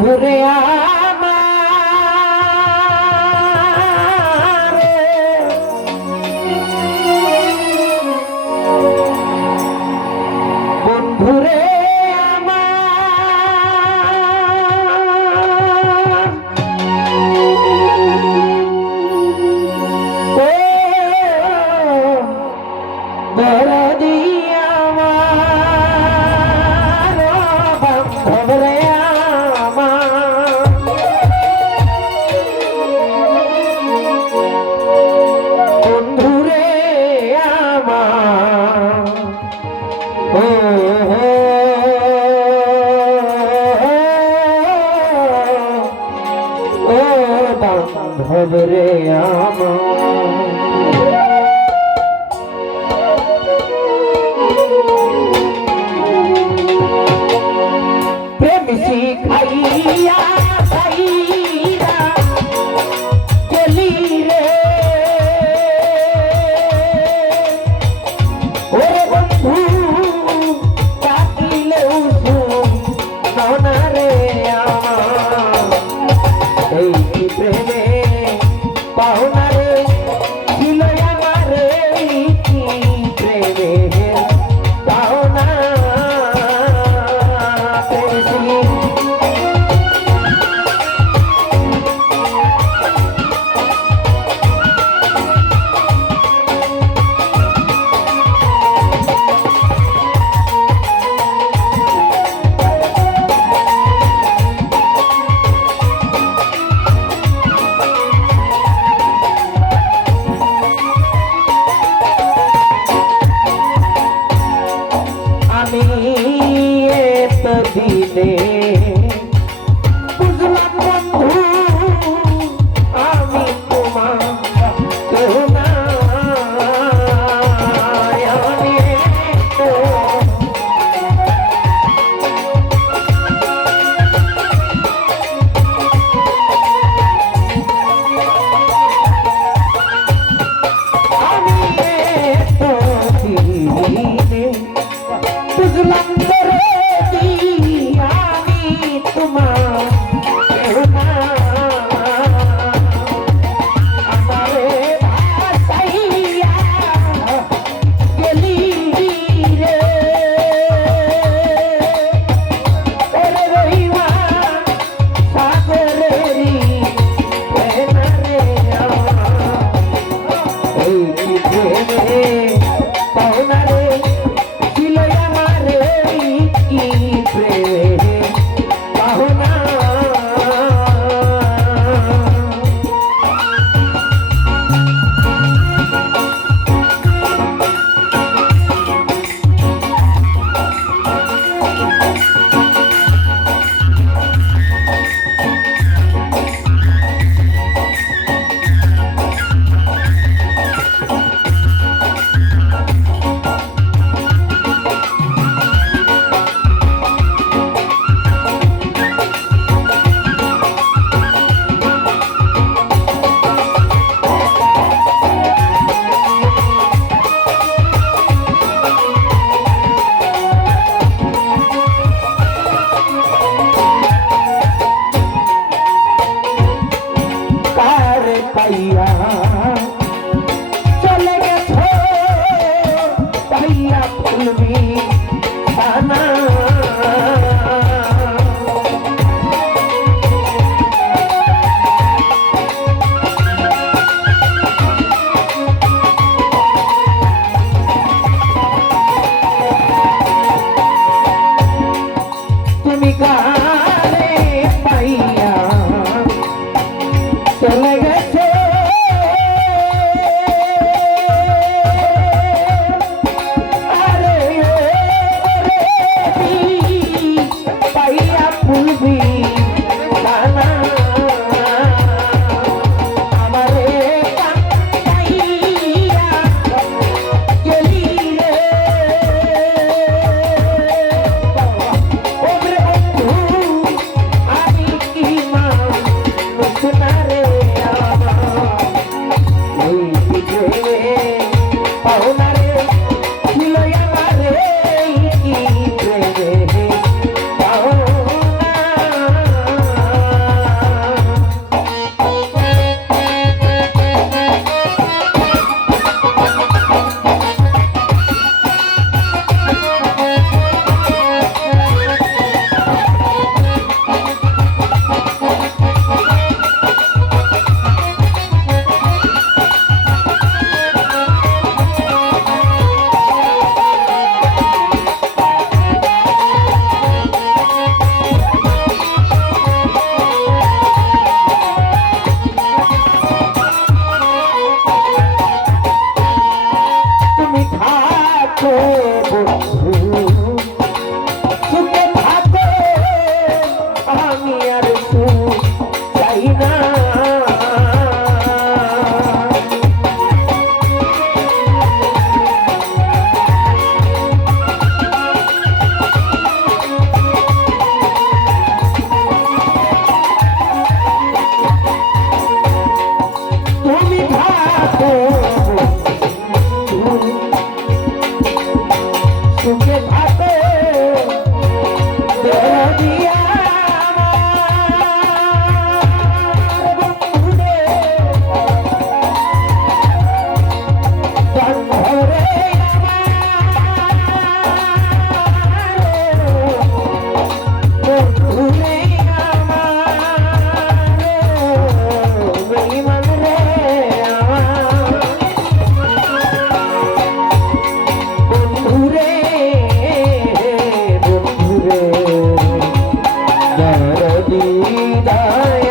ঘুরে আ পাইয়া ದಾಯ